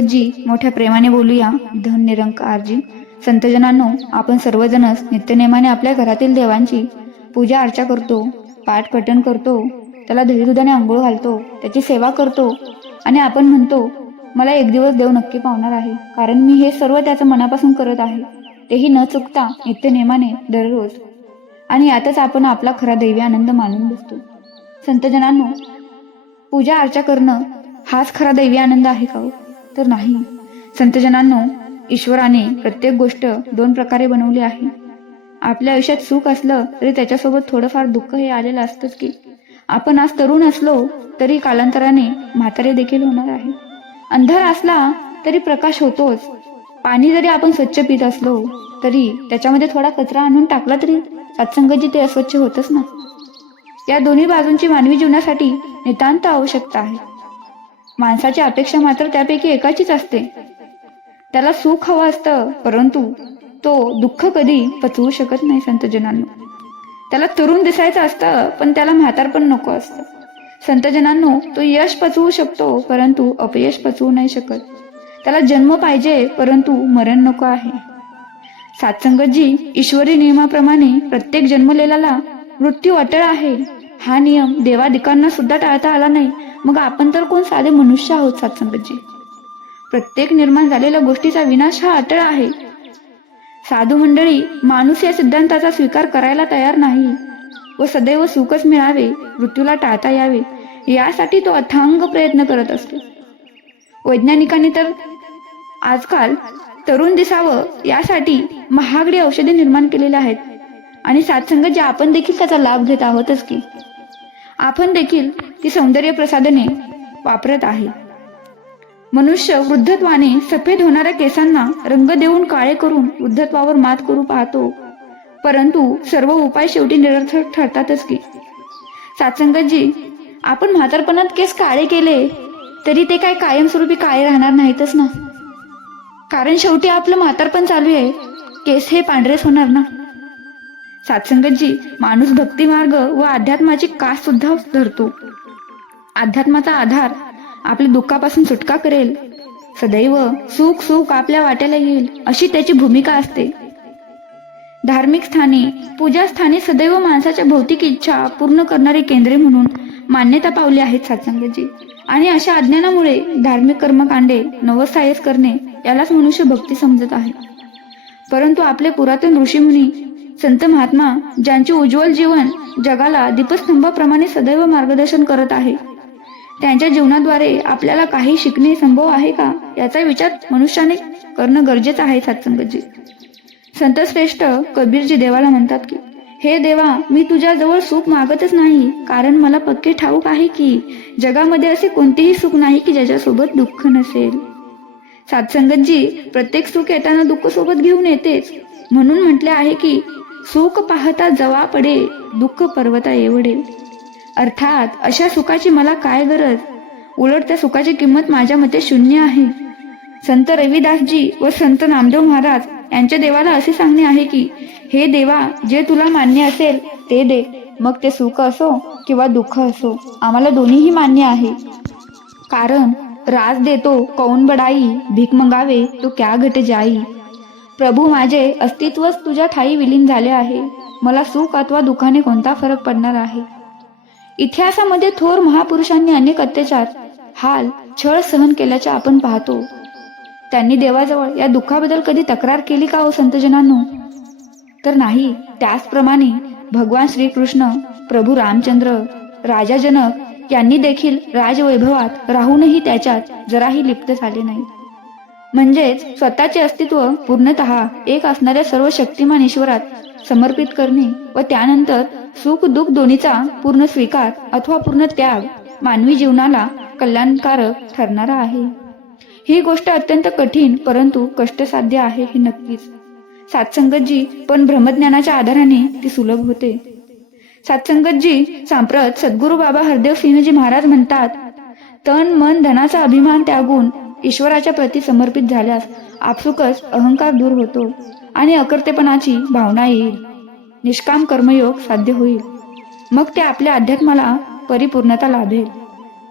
जी मोठ्या प्रेमाने बोलूया धन निरंकारजी. संतजनांनो आपण सर्वजणच नित्यनेमाने आपल्या घरातील देवांची पूजा अर्चा करतो पाठ पठण करतो त्याला दही दुधाने आंघोळ घालतो त्याची सेवा करतो. आणि आपण म्हणतो मला एक दिवस देव नक्की पावणार आहे कारण मी हे सर्व त्याचं मनापासून करत आहे. तेही न चुकता नित्यनेमाने दररोज. आणि यातच आपण आपला खरा दैवी आनंद मानून बसतो. संतजनांनो पूजा अर्चा करणं हाच खरा दैवी आनंद आहे का हो? तर नाही. संतजनांनो ईश्वराने प्रत्येक गोष्ट दोन प्रकारे बनवली आहे. आपल्या आयुष्यात सुख असलं तरी त्याच्यासोबत थोडंफार दुःख हे आलेलं असतंच की आपण आज तरुण असलो तरी कालांतराने म्हातारे देखील होणार आहे. अंधार असला तरी प्रकाश होतोच. पाणी जरी आपण स्वच्छ पित असलो तरी त्याच्यामध्ये थोडा कचरा आणून टाकला तरी सत्संगजी ते अस्वच्छ होतच ना. या दोन्ही बाजूंची मानवी जीवनासाठी नितांत आवश्यकता आहे. माणसाची अपेक्षा मात्र त्यापैकी एकाचीच असते. त्याला सुख हवं असतं परंतु तो दुःख कधी पचवू शकत नाही संतजनांनो त्याला तरुण दिसायचं असतं पण त्याला म्हातारपण नको असतं. संतजनांनो तो यश पचवू शकतो परंतु अपयश पचवू नाही शकत. त्याला जन्म पाहिजे परंतु मरण नको आहे. सातसंगतजी ईश्वरी नियमाप्रमाणे प्रत्येक जन्मलेल्याला मृत्यू अटळ आहे. हा नियम देवादिकांना सुद्धा टाळता आला नाही. मग आपण तर कोण साधे मनुष्य आहोत सात्संगतजी? प्रत्येक निर्माण झालेल्या गोष्टीचा विनाश हा अटळ आहे. साधू मंडळी माणूस या सिद्धांताचा स्वीकार करायला तयार नाही व सदैव सुखच मिळावे मृत्यूला टाळता यावे यासाठी तो अथांग प्रयत्न करत असतो. वैज्ञानिकांनी तर आजकाल तरुण दिसावं यासाठी महागडी औषधे निर्माण केलेली आहेत आणि सात्संग जे आपण देखील त्याचा लाभ घेत आहोतच की. आपण देखील ती सौंदर्य प्रसाधने वापरत आहे. मनुष्य वृद्धत्वाने सफेद होणाऱ्या केसांना रंग देऊन काळे करून वृद्धत्वावर मात करू पाहतो. परंतु सर्व उपाय शेवटी निरर्थक ठरतातच की. सातसंगतजी आपण म्हातारपणात केस काळे केले तरी ते काय कायमस्वरूपी काळे राहणार नाहीतच ना? कारण शेवटी आपलं म्हातारपण चालू आहे. केस हे पांढरेच होणार ना? सातसंगतजी माणूस भक्ती मार्ग व अध्यात्माची कास सुद्धा धरतो. अध्यात्माचा आधार आपल्या दुःखापासून सुटका करेल. सदैव सुख सुख आपल्या वाट्याला येईल अशी त्याची भूमिका असते. धार्मिक स्थानी पूजास्थानी सदैव माणसाच्या भौतिक इच्छा पूर्ण करणारी केंद्रे म्हणून मान्यता पावली आहेत सातसंगतजी आणि अशा अज्ञानामुळे धार्मिक कर्मकांडे नवसायस करणे यालाच मनुष्य भक्ती समजत आहे. परंतु आपले पुरातन ऋषीमुनी संत महात्मा ज्यांचे उज्ज्वल जीवन जगाला दीपस्तंभाप्रमाणे सदैव मार्गदर्शन करत आहे. त्यांच्या जीवनाद्वारे आपल्याला काही शिकणे संभव आहे का? याचा विचार मनुष्याने करणं गरजेचं आहे सत्संगजी संत श्रेष्ठ कबीरजी देवाला म्हणतात की हे देवा मी तुझ्या जवळ सुख मागतच नाही. कारण मला पक्के ठाऊक आहे की जगामध्ये असे कोणतेही सुख नाही की ज्याच्यासोबत दुःख नसेल. सातसंगतजी प्रत्येक सुख येताना दुःख सोबत घेऊन येतेच. म्हणून म्हटले आहे की सुख पाहता जवा पडे दुःख पर्वता एवढे. अर्थात अशा सुखाची मला काय गरज? उलट त्या सुखाची किंमत माझ्या मते शून्य आहे. संत रविदासजी व संत नामदेव महाराज यांच्या देवाला असे सांगणे आहे की हे देवा जे तुला मान्य असेल ते दे. मग ते सुख असो किंवा दुःख असो आम्हाला दोन्हीही मान्य आहे. कारण राज देतो कौन बडाई भीक मंगावे तो क्या घट जाई. प्रभू माझे अस्तित्वच तुझ्या ठाई विलीन झाले आहे. मला सुख अथवा दुःखाने कोणता फरक पडणार आहे? इतिहासामध्ये थोर महापुरुषांनी अनेक अत्याचार हाल छळ सहन केल्याचे आपण पाहतो. त्यांनी देवाजवळ या दुःखाबद्दल कधी तक्रार केली का हो संतजनांनो तर नाही. त्याचप्रमाणे भगवान श्रीकृष्ण प्रभू रामचंद्र राजा जनक यांनी देखील राजवैभवात राहूनही त्याच्यात जराही लिप्त झाले नाही म्हणजेच स्वतःचे अस्तित्व पूर्णतः एक असणाऱ्या सर्व शक्तिमान ईश्वरात समर्पित करणे व त्यानंतर सुख दुःख दोन्हीचा पूर्ण स्वीकार अथवा पूर्ण त्याग मानवी जीवनाला कल्याणकारक ठरणारा आहे. ही गोष्ट अत्यंत कठीण परंतु कष्टसाध्य आहे हे नक्कीच. सातसंगतजी पण ब्रह्मज्ञानाच्या आधाराने ती सुलभ होते. सातसंगतजी सांप्रत सद्गुरू बाबा हरदेव सिंहजी महाराज म्हणतात तन मन धनाचा अभिमान त्यागून ईश्वराच्या प्रती समर्पित झाल्यास आपसुकच अहंकार दूर होतो आणि अकर्तेपणाची भावना येईल. निष्काम कर्मयोग साध्य होईल. मग ते आपल्या अध्यात्माला परिपूर्णता लाभेल.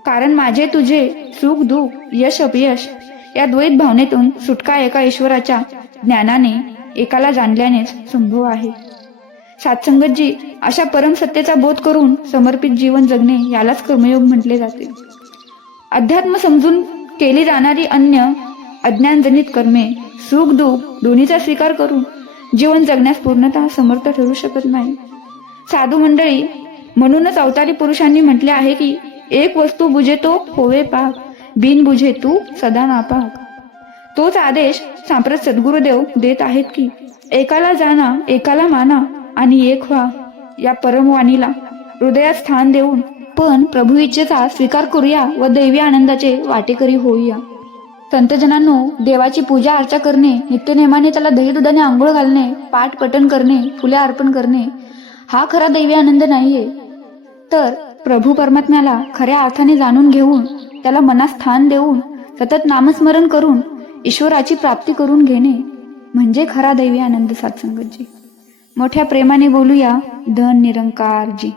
कारण माझे तुझे सुख दुःख यश अपयश या द्वैत भावनेतून सुटका एका ईश्वराच्या ज्ञानाने एकाला जाणल्यानेच संभव आहे. सातसंगतजी अशा परमसत्तेचा बोध करून समर्पित जीवन जगणे यालाच कर्मयोग म्हटले जाते. अध्यात्म समजून केली जाणारी अन्य अज्ञानजनित कर्मे सुख दुःख दोन्हीचा स्वीकार करून जीवन जगण्यास पूर्णतः समर्थ ठरू शकत नाही. साधू मंडळी म्हणूनच अवतारी पुरुषांनी म्हटले आहे की एक वस्तू बुझे तो होवे पाक बिन बुझे तू सदा नापाक. तोच आदेश सांप्रत सद्गुरुदेव देत आहेत की एकाला जाणा एकाला माना आणि एक व्हा या परमवाणीला हृदयात स्थान देऊन पण प्रभू इच्छेचा स्वीकार करूया व दैवी आनंदाचे वाटेकरी होऊया. संतजनांनो देवाची पूजा अर्चा करणे नित्यनेमाने त्याला दही दुधाने आंघोळ घालणे पाठ पठण करणे फुले अर्पण करणे हा खरा दैवी आनंद नाहीये. तर प्रभू परमात्म्याला खऱ्या अर्थाने जाणून घेऊन त्याला मनात स्थान देऊन सतत नामस्मरण करून ईश्वराची प्राप्ती करून घेणे म्हणजे खरा दैवी आनंद सात्संगतजी मोठ्या प्रेमाने बोलूया धन निरंकारजी.